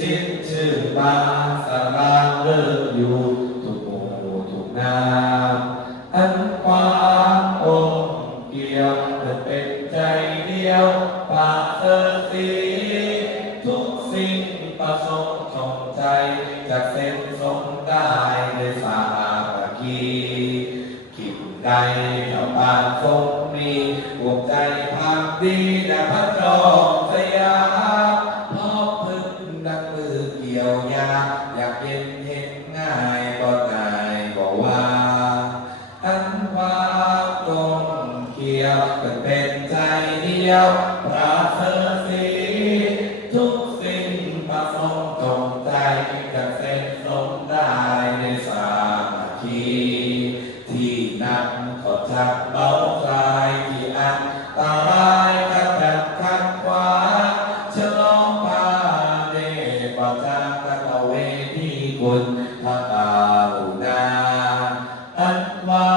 จิตชื่อบาสรางเลิกอยู่ทุกหมู่ทุกนามอันความองค์เกี่ยวจะเป็นใจเดียวปราศสีทุกสิ่งประสงค์สมใจจากเส้นสมได้ด้วยสามัคคีคิดใดเจ้าบ้านทรงมีภูมิใจภาคดีและพระจอมสยามพอพึ่งดังมือเกี่ยวยาอยากเย็นเห็นง่ายก็ง่ายก็ว่าอันว่าตรงเกี่ยวเป็นใจเดียวปราศสีทุกสิ่งประสงค์ตรงใจจะเส้นสมได้ในสามัคคีที่นักก็จักเบาคลายที่อันตรายกับดักขัดขวางฉลองพาเดชประจากตะเวทีคุณพระกรุณาอันว่า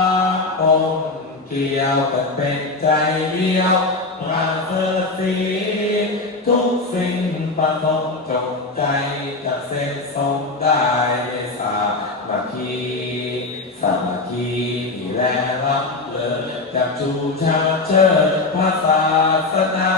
ปมเกี่ยวกันเป็นใจเดียวปราศสีทุกสิ่งประสงค์จงใจจะเสร็จสมได้ในสามัคคีสามัคคีนี่แหละรับเลิศจากชูชาเชิดพระศาสนา